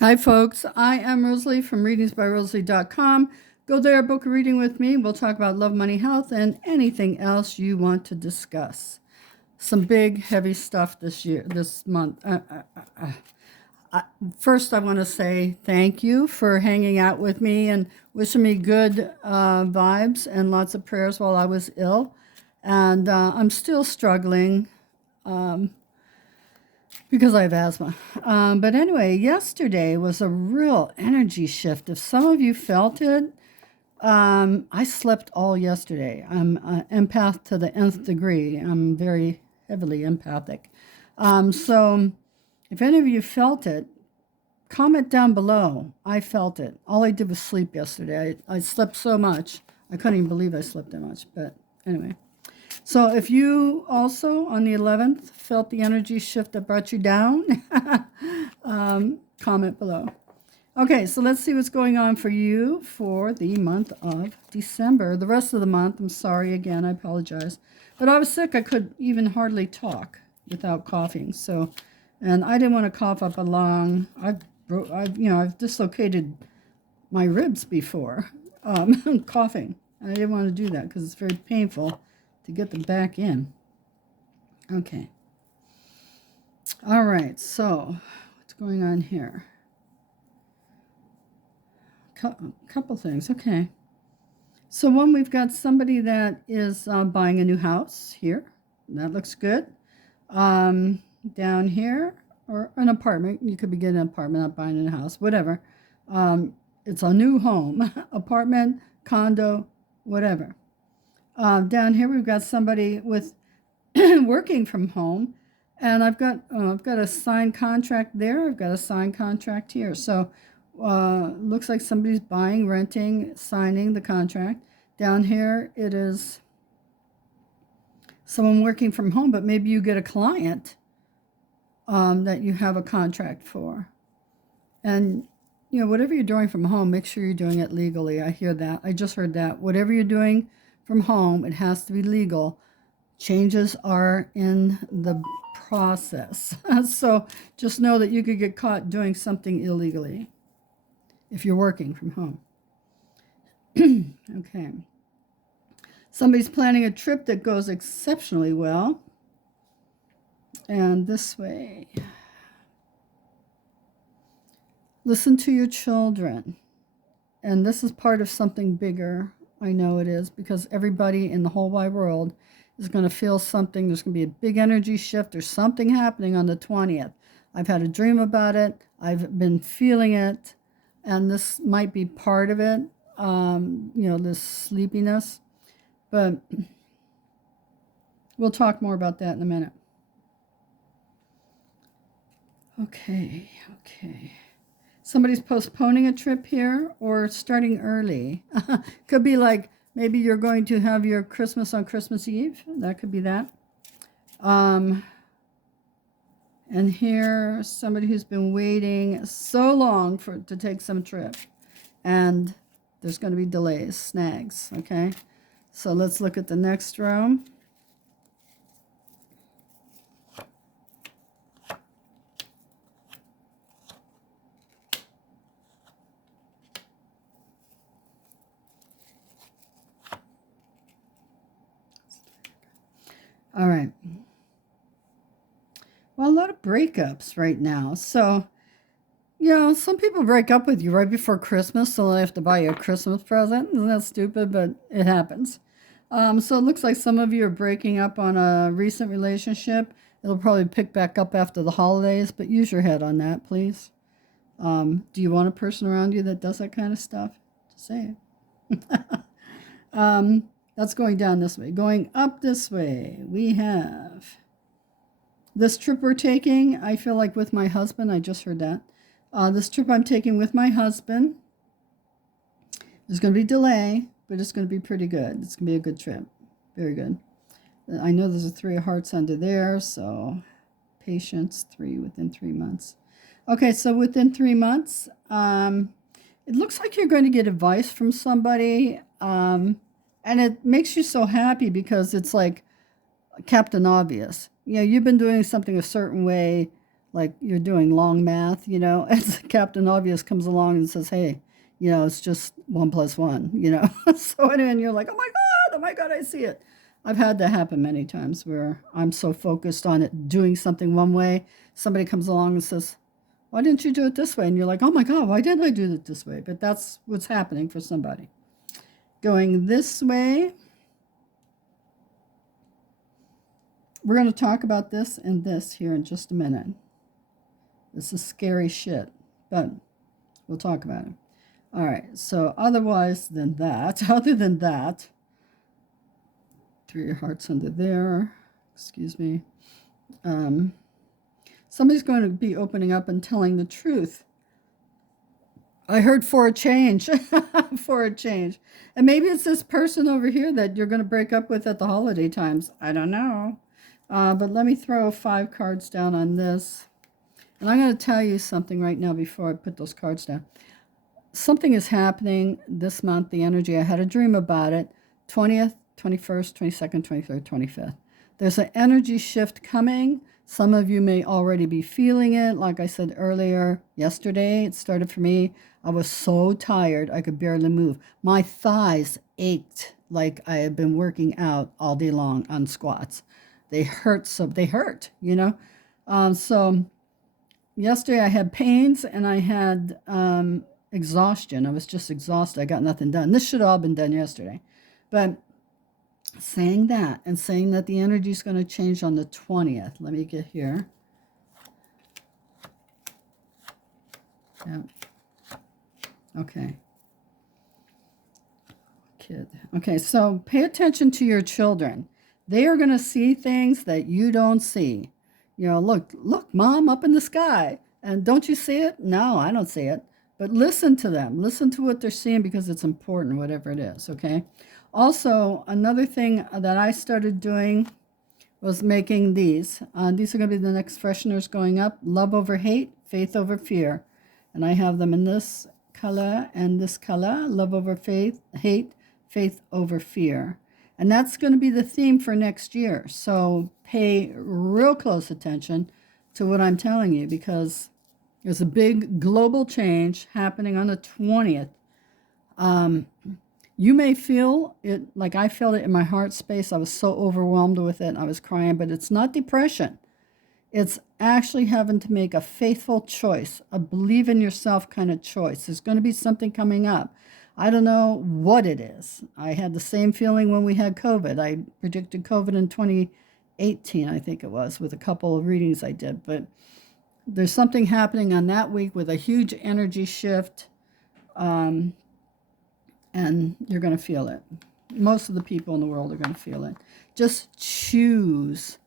Hi, folks. I am Rosalie from readingsbyrosalie.com. Go there, book a reading with me. We'll talk about love, money, health, and anything else you want to discuss. Some big, heavy stuff this month. First, I want to say thank you for hanging out with me and wishing me good vibes and lots of prayers while I was ill. And I'm still struggling. Because I have asthma. But anyway, yesterday was a real energy shift. If some of you felt it, I slept all yesterday. I'm an empath to the nth degree. I'm very heavily empathic. So if any of you felt it, comment down below. I felt it. All I did was sleep yesterday. I slept so much. I couldn't even believe I slept that much. But anyway. So if you also on the 11th felt the energy shift that brought you down, comment below. Okay, so let's see what's going on for you for the month of December. The rest of the month, I'm sorry again, I apologize. But I was sick. I could even hardly talk without coughing. So, and I didn't want to cough up a lung. I've dislocated my ribs before, coughing. I didn't want to do that because it's very painful to get them back in. Okay. All right. So what's going on here? Couple things. Okay. So one, we've got somebody that is buying a new house here. That looks good. Down here, or an apartment. You could be getting an apartment, not buying a house, whatever. It's a new home, apartment, condo, whatever. Down here, we've got somebody with working from home, and I've got a signed contract there. I've got a signed contract here. So looks like somebody's buying, renting, signing the contract. Down here, it is someone working from home, but maybe you get a client that you have a contract for. And, whatever you're doing from home, make sure you're doing it legally. I hear that. I just heard that. Whatever you're doing from home, it has to be legal. Changes are in the process. So just know that you could get caught doing something illegally if you're working from home. Okay. Somebody's planning a trip that goes exceptionally well. And this way. Listen to your children. And this is part of something bigger. I know it is, because everybody in the whole wide world is going to feel something. There's going to be a big energy shift. There's something happening on the 20th. I've had a dream about it. I've been feeling it. And this might be part of it, this sleepiness. But we'll talk more about that in a minute. Okay. Somebody's postponing a trip here or starting early. Could be like maybe you're going to have your Christmas on Christmas Eve. That could be that. And here, somebody who's been waiting so long to take some trip. And there's going to be delays, snags, okay? So let's look at the next row. All right. Well, a lot of breakups right now. So, some people break up with you right before Christmas, so they have to buy you a Christmas present. Isn't that stupid? But it happens. So it looks like some of you are breaking up on a recent relationship. It'll probably pick back up after the holidays, but use your head on that, please. Do you want a person around you that does that kind of stuff? Just say it. That's going down this way. Going up this way, we have this trip we're taking. I feel like with my husband. I just heard that. This trip I'm taking with my husband. There's going to be delay, but it's going to be pretty good. It's going to be a good trip. Very good. I know there's a 3 of hearts under there, so patience, 3 within 3 months. Okay, so within 3 months, it looks like you're going to get advice from somebody. And it makes you so happy because it's like Captain Obvious. You've been doing something a certain way like you're doing long math, you know, as Captain Obvious comes along and says, hey, you know, it's just 1 + 1, you know. So anyway, and you're like, oh my God, I see it. I've had that happen many times where I'm so focused on it doing something one way, somebody comes along and says, why didn't you do it this way? And you're like, oh my God, why didn't I do it this way? But that's what's happening for somebody. Going this way, we're going to talk about this and this here in just a minute. This is scary shit, but we'll talk about it. All right, so other than that, 3 hearts under there, excuse me. Somebody's going to be opening up and telling the truth. I heard for a change, for a change. And maybe it's this person over here that you're going to break up with at the holiday times. I don't know. But let me throw 5 cards down on this. And I'm going to tell you something right now before I put those cards down. Something is happening this month, the energy. I had a dream about it. 20th, 21st, 22nd, 23rd, 25th. There's an energy shift coming. Some of you may already be feeling it. Like I said earlier, yesterday, it started for me. I was so tired, I could barely move. My thighs ached like I had been working out all day long on squats. They hurt, you know. So yesterday I had pains and I had exhaustion. I was just exhausted. I got nothing done. This should have all been done yesterday. But saying that and saying that the energy is going to change on the 20th. Let me get here. Yeah. Okay. Kid. Okay, so pay attention to your children. They are going to see things that you don't see. You know, look, Mom, up in the sky. And don't you see it? No, I don't see it. But listen to them. Listen to what they're seeing because it's important, whatever it is, okay? Also, another thing that I started doing was making these. These are going to be the next Fresheners going up. Love over hate, faith over fear. And I have them in this color and this color. Love over faith, hate, faith over fear. And that's going to be the theme for next year. So pay real close attention to what I'm telling you because there's a big global change happening on the 20th. You may feel it like I felt it in my heart space. I was so overwhelmed with it. I was crying, but it's not depression. It's actually having to make a faithful choice, a believe in yourself kind of choice. There's going to be something coming up. I don't know what it is. I had the same feeling when we had COVID. I predicted COVID in 2018, I think it was, with a couple of readings I did. But there's something happening on that week with a huge energy shift. And you're going to feel it. Most of the people in the world are going to feel it. Just choose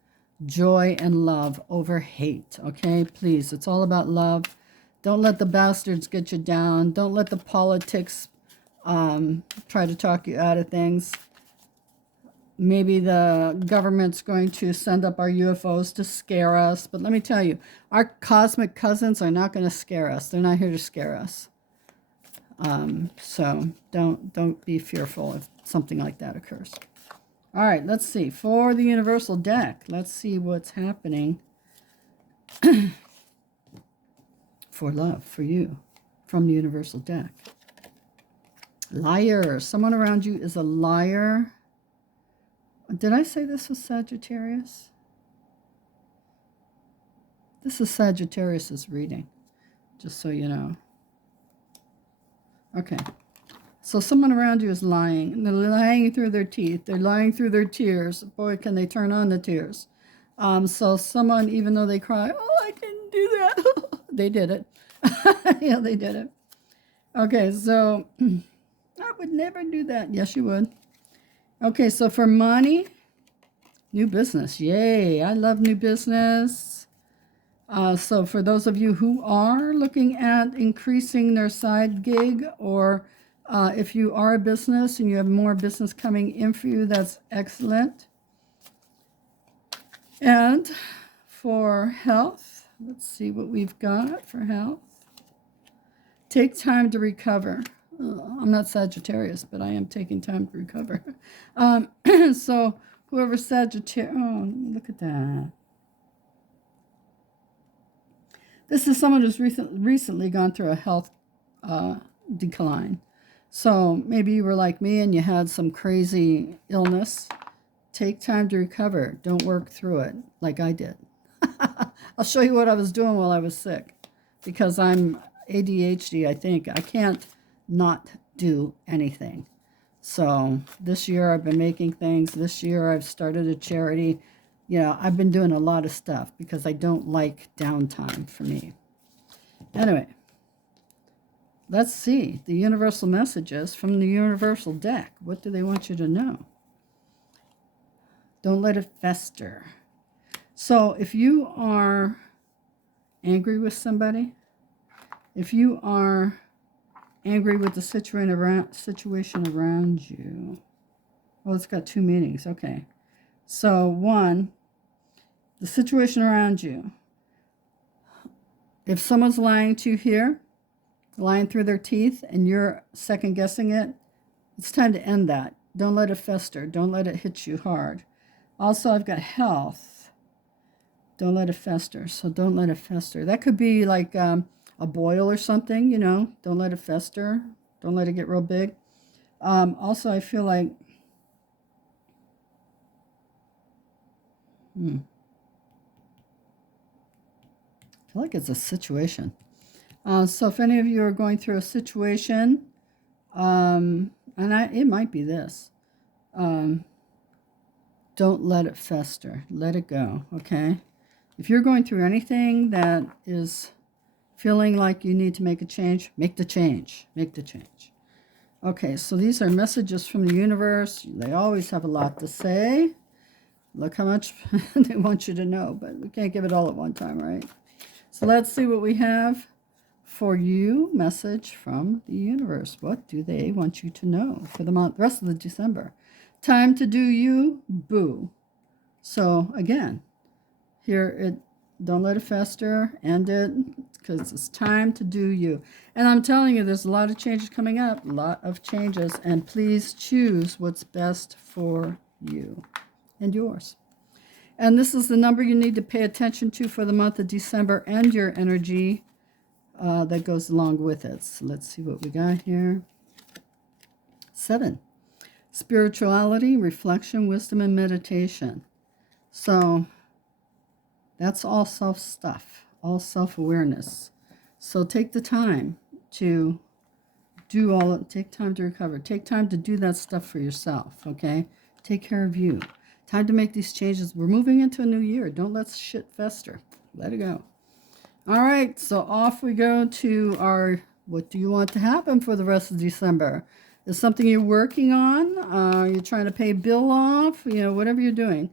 joy and love over hate, okay? Please, it's all about love. Don't let the bastards get you down. Don't let the politics try to talk you out of things. Maybe the government's going to send up our UFOs to scare us. But let me tell you, our cosmic cousins are not going to scare us. They're not here to scare us. So don't be fearful if something like that occurs. All right, let's see. For the universal deck, let's see what's happening for love, for you, from the universal deck. Liar. Someone around you is a liar. Did I say this was Sagittarius? This is Sagittarius's reading, just so you know. Okay. So someone around you is lying. And they're lying through their teeth. They're lying through their tears. Boy, can they turn on the tears. So someone, even though they cry, oh, I didn't do that. They did it. Yeah, they did it. Okay, so I would never do that. Yes, you would. Okay, so for money, new business. Yay, I love new business. So for those of you who are looking at increasing their side gig, or if you are a business and you have more business coming in for you, that's excellent. And for health, let's see what we've got for health. Take time to recover. I'm not Sagittarius, but I am taking time to recover. So whoever Sagittarius, oh, look at that. This is someone who's recently gone through a health decline. So maybe you were like me and you had some crazy illness. Take time to recover. Don't work through it like I did. I'll show you what I was doing while I was sick. Because I'm ADHD, I think. I can't not do anything. So this year I've been making things. This year I've started a charity. I've been doing a lot of stuff because I don't like downtime for me. Anyway, let's see the universal messages from the universal deck. What do they want you to know? Don't let it fester. So if you are angry with somebody, if you are angry with the situation around you, oh, it's got two meanings. Okay. So one, the situation around you. If someone's lying to you here, lying through their teeth, and you're second guessing it, it's time to end that. Don't let it fester. Don't let it hit you hard. Also, I've got health. Don't let it fester. So don't let it fester. That could be like a boil or something, Don't let it fester. Don't let it get real big. Also, I feel like I feel like it's a situation. So if any of you are going through a situation, it might be this. Don't let it fester. Let it go, okay? If you're going through anything that is feeling like you need to make a change, make the change. Make the change. Okay, so these are messages from the universe. They always have a lot to say. Look how much they want you to know, but we can't give it all at one time, right? So let's see what we have for you. Message from the universe. What do they want you to know for the rest of the December? Time to do you, boo. So again, here don't let it fester. End it, because it's time to do you. And I'm telling you, there's a lot of changes coming up. A lot of changes, and please choose what's best for you and yours. And this is the number you need to pay attention to for the month of December and your energy that goes along with it. So let's see what we got here. 7. Spirituality, reflection, wisdom, and meditation. So that's all self stuff, all self-awareness. So take the time to take time to recover. Take time to do that stuff for yourself, okay? Take care of you. Time to make these changes. We're moving into a new year. Don't let shit fester. Let it go. All right, so off we go to our, what do you want to happen for the rest of December? Is something you're working on? You're trying to pay a bill off? Whatever you're doing.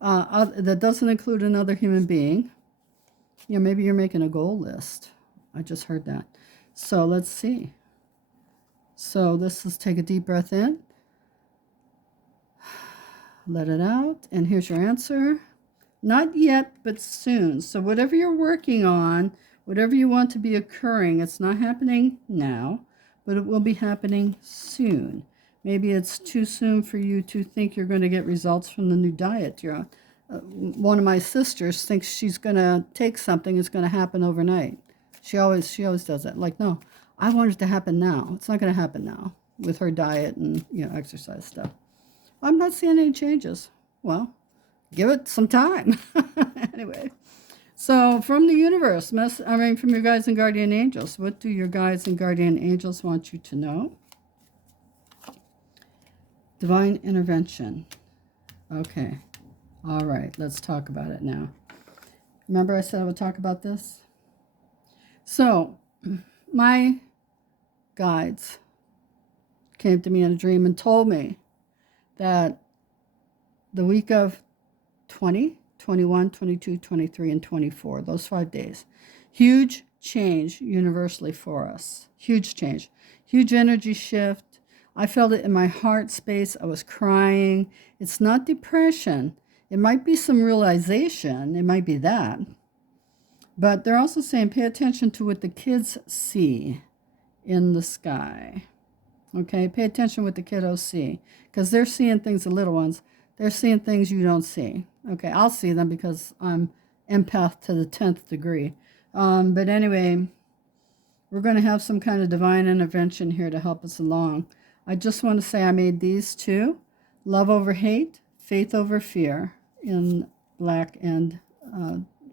That doesn't include another human being. Maybe you're making a goal list. I just heard that. So let's see. So this is take a deep breath in. Let it out. And here's your answer. Not yet, but soon. So whatever you're working on, whatever you want to be occurring, it's not happening now, but it will be happening soon. Maybe it's too soon for you to think you're going to get results from the new diet you're on. One of my sisters thinks she's going to take something, it's going to happen overnight. She always does that. Like, no, I want it to happen now. It's not going to happen now with her diet and exercise stuff. I'm not seeing any changes. Well, give it some time. Anyway, so from the universe, from your guides and guardian angels, what do your guides and guardian angels want you to know? Divine intervention. Okay. All right, let's talk about it now. Remember I said I would talk about this? So, my guides came to me in a dream and told me that the week of 20, 21, 22, 23, and 24, those 5 days, huge change universally for us. Huge change. Huge energy shift. I felt it in my heart space. I was crying. It's not depression. It might be some realization. It might be that. But they're also saying pay attention to what the kids see in the sky. Okay, pay attention what the kiddos see. Because they're seeing things, the little ones, they're seeing things you don't see. Okay, I'll see them because I'm empath to the 10th degree. But anyway, we're going to have some kind of divine intervention here to help us along. I just want to say I made these two. Love over hate, faith over fear in black and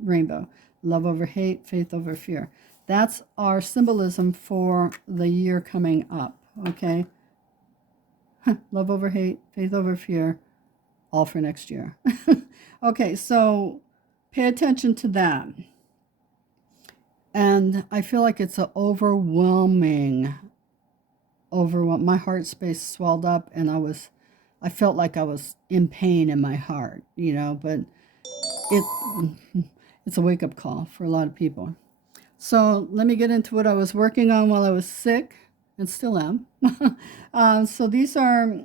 rainbow. Love over hate, faith over fear. That's our symbolism for the year coming up, okay? Love over hate, faith over fear, all for next year. Okay, so pay attention to that. And I feel like it's an overwhelming. My heart space swelled up, and I felt like I was in pain in my heart, but it's a wake-up call for a lot of people. So let me get into what I was working on while I was sick, and still am. So these are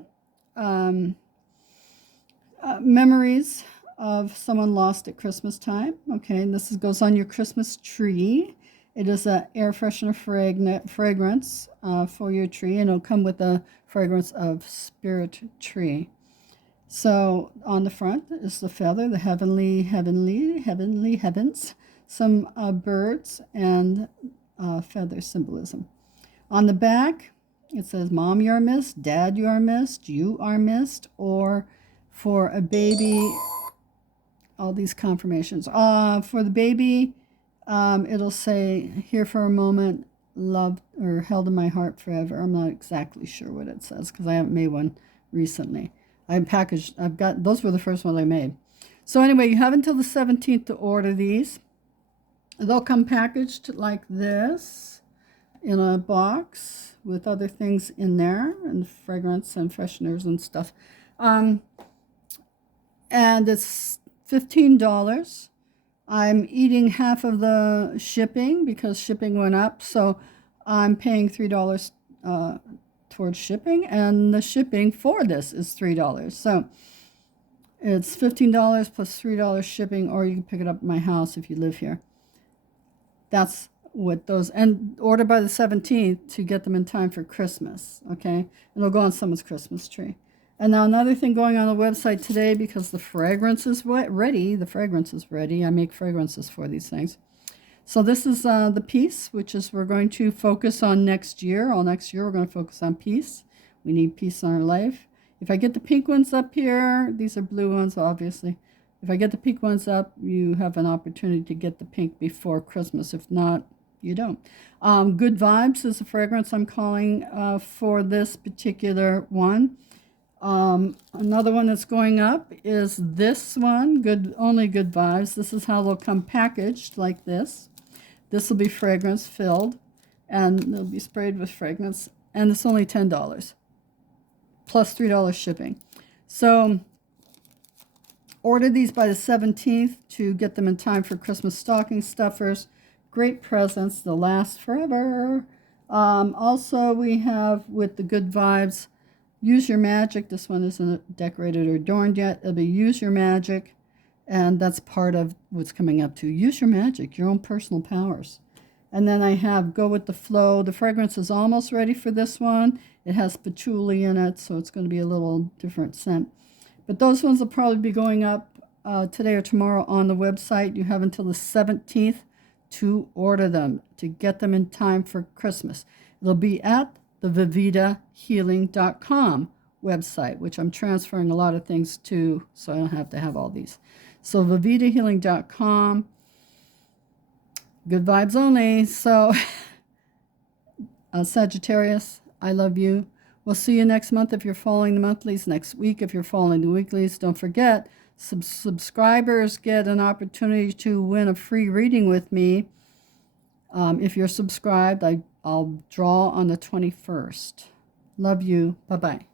memories of someone lost at Christmas time. Okay, and this goes on your Christmas tree. It is an air freshener fragrance for your tree, and it'll come with a fragrance of spirit tree. So on the front is the feather, the heavenly heavens, some birds, and feather symbolism. On the back, it says, Mom, you are missed, Dad, you are missed, you are missed, or for a baby, all these confirmations. For the baby, it'll say, here for a moment, loved or held in my heart forever. I'm not exactly sure what it says because I haven't made one recently. Those were the first ones I made. So anyway, you have until the 17th to order these. They'll come packaged like this in a box with other things in there, and fragrance and fresheners and stuff. And it's $15. I'm eating half of the shipping because shipping went up, so I'm paying $3 towards shipping, and the shipping for this is $3. So it's $15 plus $3 shipping, or you can pick it up at my house if you live here. That's what those, and order by the 17th to get them in time for Christmas, okay? It'll go on someone's Christmas tree. And now another thing going on the website today, because the fragrance is ready. The fragrance is ready. I make fragrances for these things. So this is the peace, which is we're going to focus on next year. All next year we're going to focus on peace. We need peace in our life. If I get the pink ones up here, these are blue ones, obviously. If I get the pink ones up, you have an opportunity to get the pink before Christmas. If not, you don't. Good Vibes is a fragrance I'm calling for this particular one. Another one that's going up is this one, Only Good Vibes. This is how they'll come packaged, like this. This will be fragrance filled, and they'll be sprayed with fragrance, and it's only $10 plus $3 shipping. So order these by the 17th to get them in time for Christmas stocking stuffers. Great presents, they'll last forever. Also, we have with the Good Vibes, Use Your Magic. This one isn't decorated or adorned yet. It'll be Use Your Magic, and that's part of what's coming up to. Use your magic, your own personal powers. And then I have Go With The Flow. The fragrance is almost ready for this one. It has patchouli in it, so it's going to be a little different scent. But those ones will probably be going up today or tomorrow on the website. You have until the 17th to order them, to get them in time for Christmas. It'll be at the vivitahealing.com website, which I'm transferring a lot of things to, so I don't have to have all these. So vivitahealing.com, good vibes only. So Sagittarius, I love you. We'll see you next month if you're following the monthlies, next week if you're following the weeklies. Don't forget, subscribers get an opportunity to win a free reading with me. If you're subscribed, I'll draw on the 21st. Love you. Bye-bye.